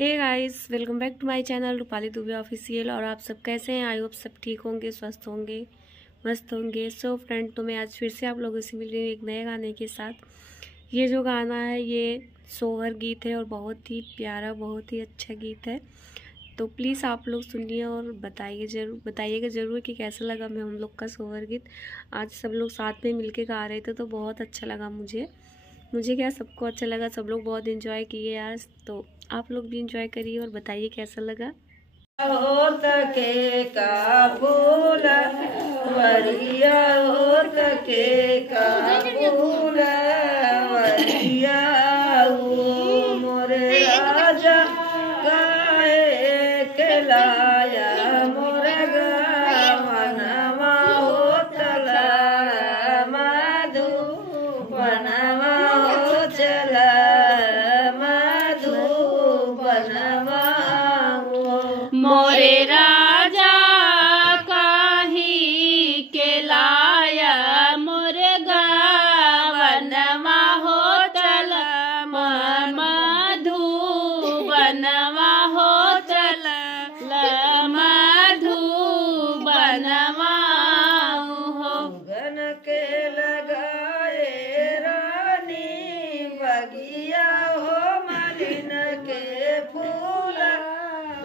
हे guys, welcome back to my channel Rupali Dubey official. और आप सब कैसे हैं? आई होप सब ठीक होंगे, स्वस्थ होंगे, मस्त होंगे। सो फ्रेंड, तो मैं आज फिर से आप लोगों से मिल रही हूँ एक नए गाने के साथ। ये जो गाना है ये सोहर गीत है और बहुत ही प्यारा, बहुत ही अच्छा गीत है। तो प्लीज़ आप लोग सुनिए और बताइएगा ज़रूर कि कैसा लगा मैं हम लोग का सोहर गीत। आज सब लोग साथ में मिलके गा रहे थे तो बहुत अच्छा लगा मुझे क्या, सबको अच्छा लगा, सब लोग बहुत एंजॉय किए आज। तो आप लोग भी एंजॉय करिए और बताइए कैसा लगा। होत के का फूल वरिया, होत के का फूल वरिया, मोरे राजा गाए के लाया मोरे गवनमा होतला मधु बनवा हो चला मधु बनवा मोरे राजा काही के लाया मोरे गावनवा हो चल मधु बनवा हो चल मधु बनवा हो। गन के लगाए रानी बगिया हो मालिन के फूल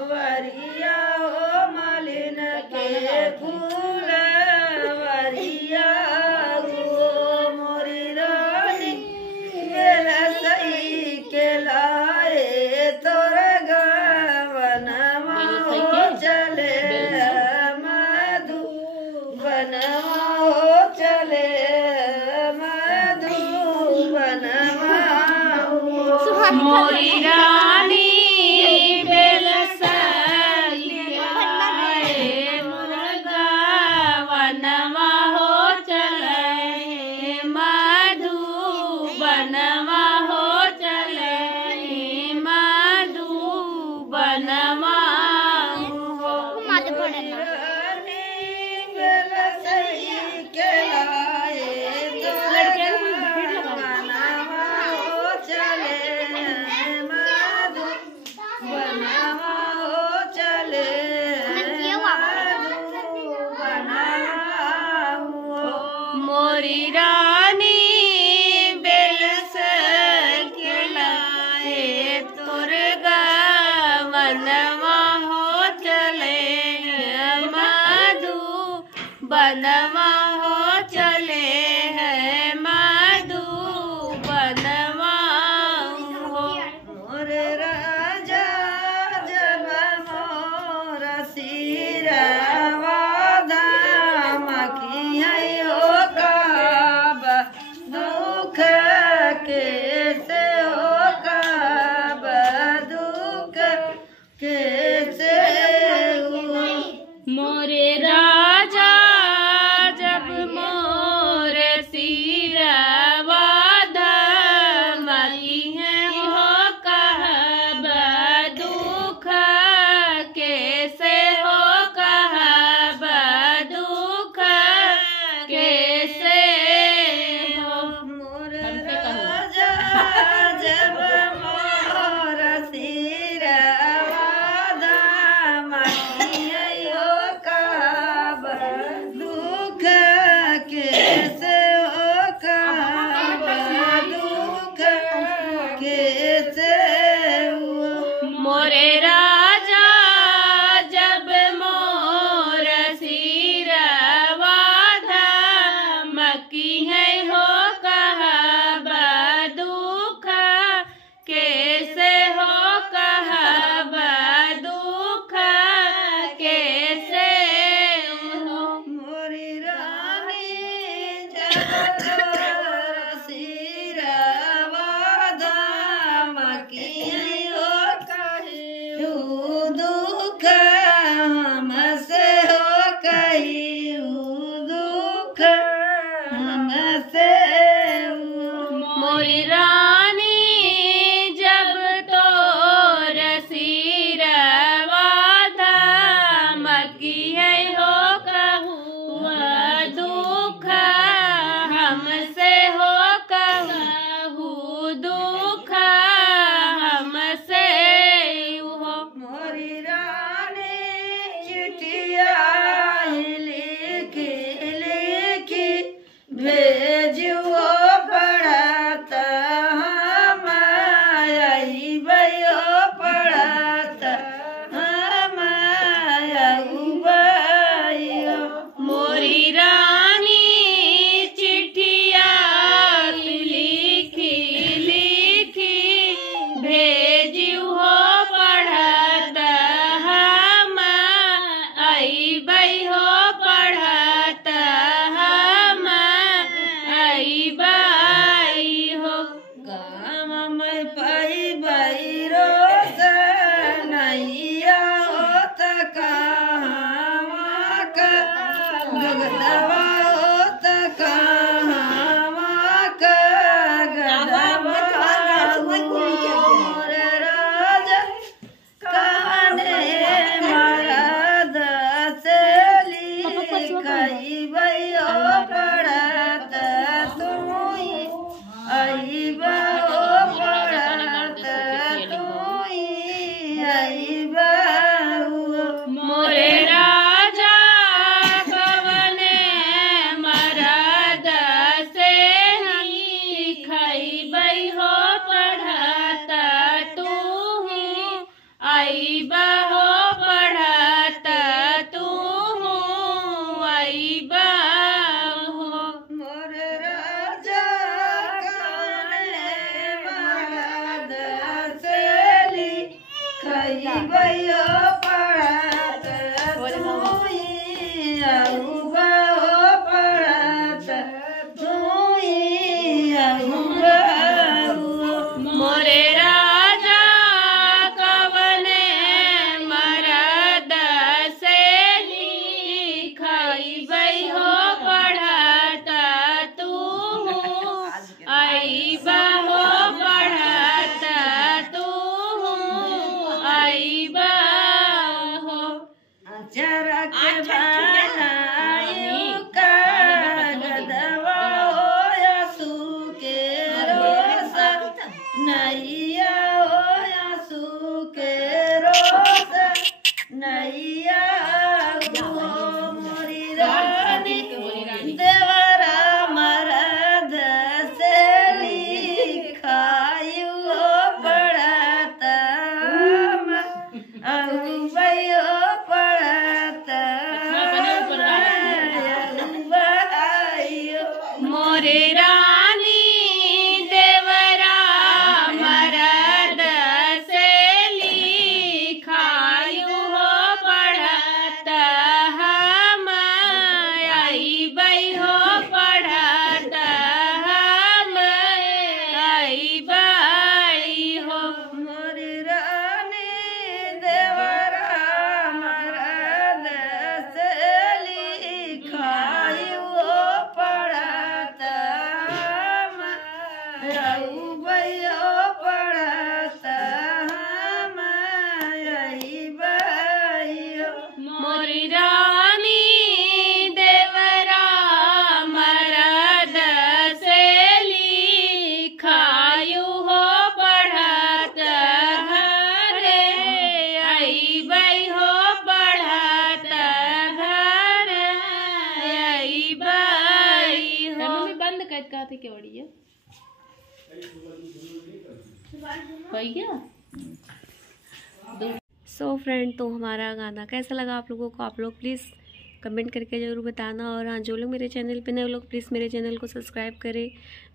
वरिया, हो मालिन के फूल वरिया, हो मोरी रानी बेल सही के लाए तोर गवनमा हो चले मधु बनवा हो चले मधु बनवा हो। मोरी रानी बेल बनवा हो चले मधु बनवा हो चले मधु बनवा हो। रानी बेल सही के लाए तोर गवनमा हो चले भयो पढ़त तुई अहुबा हो पढ़त तुई अहुबा मोरे राजा कवने मरद से लिखाई बई हो पढ़त तू आई हो पढ़त तू आई हो चरक बनायु कागदवा हो यसु के रोस नैया हो यसु के रोस नैया हो मोरी रानी देवरा मरद से लिखायु हो पढ़त अहुबयो पढ़त अहुबयो मोरे रानी देवरा मरद से लिखायु हो पढ़त हम आई बई हो पढ़त हम आई बई हो मोरी रानी देवरा मरद से लिखायु हो पढ़त अहुबयो पढ़त हम अहिबयो मोरी रानी देवरा मरद से लिखायु हो पढ़त हरे आई बई हो पढ़त घर आई बई हो बंद कर कहते के बढ़िया भैया सो फ्रेंड, तो हमारा गाना कैसा लगा आप लोगों को, आप लोग प्लीज़ कमेंट करके ज़रूर बताना। और हाँ, जो लोग मेरे चैनल पे नए लोग प्लीज़ मेरे चैनल को सब्सक्राइब करें,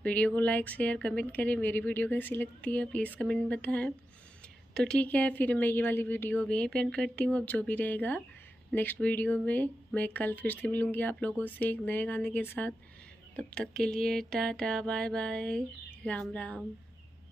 वीडियो को लाइक शेयर कमेंट करें। मेरी वीडियो कैसी लगती है प्लीज़ कमेंट में बताएं। तो ठीक है, फिर मैं ये वाली वीडियो भी यहीं पे एंड करती हूँ। अब जो भी रहेगा नेक्स्ट वीडियो में मैं कल फिर से मिलूँगी आप लोगों से एक नए गाने के साथ। तब तक के लिए tata bye bye, Ram Ram.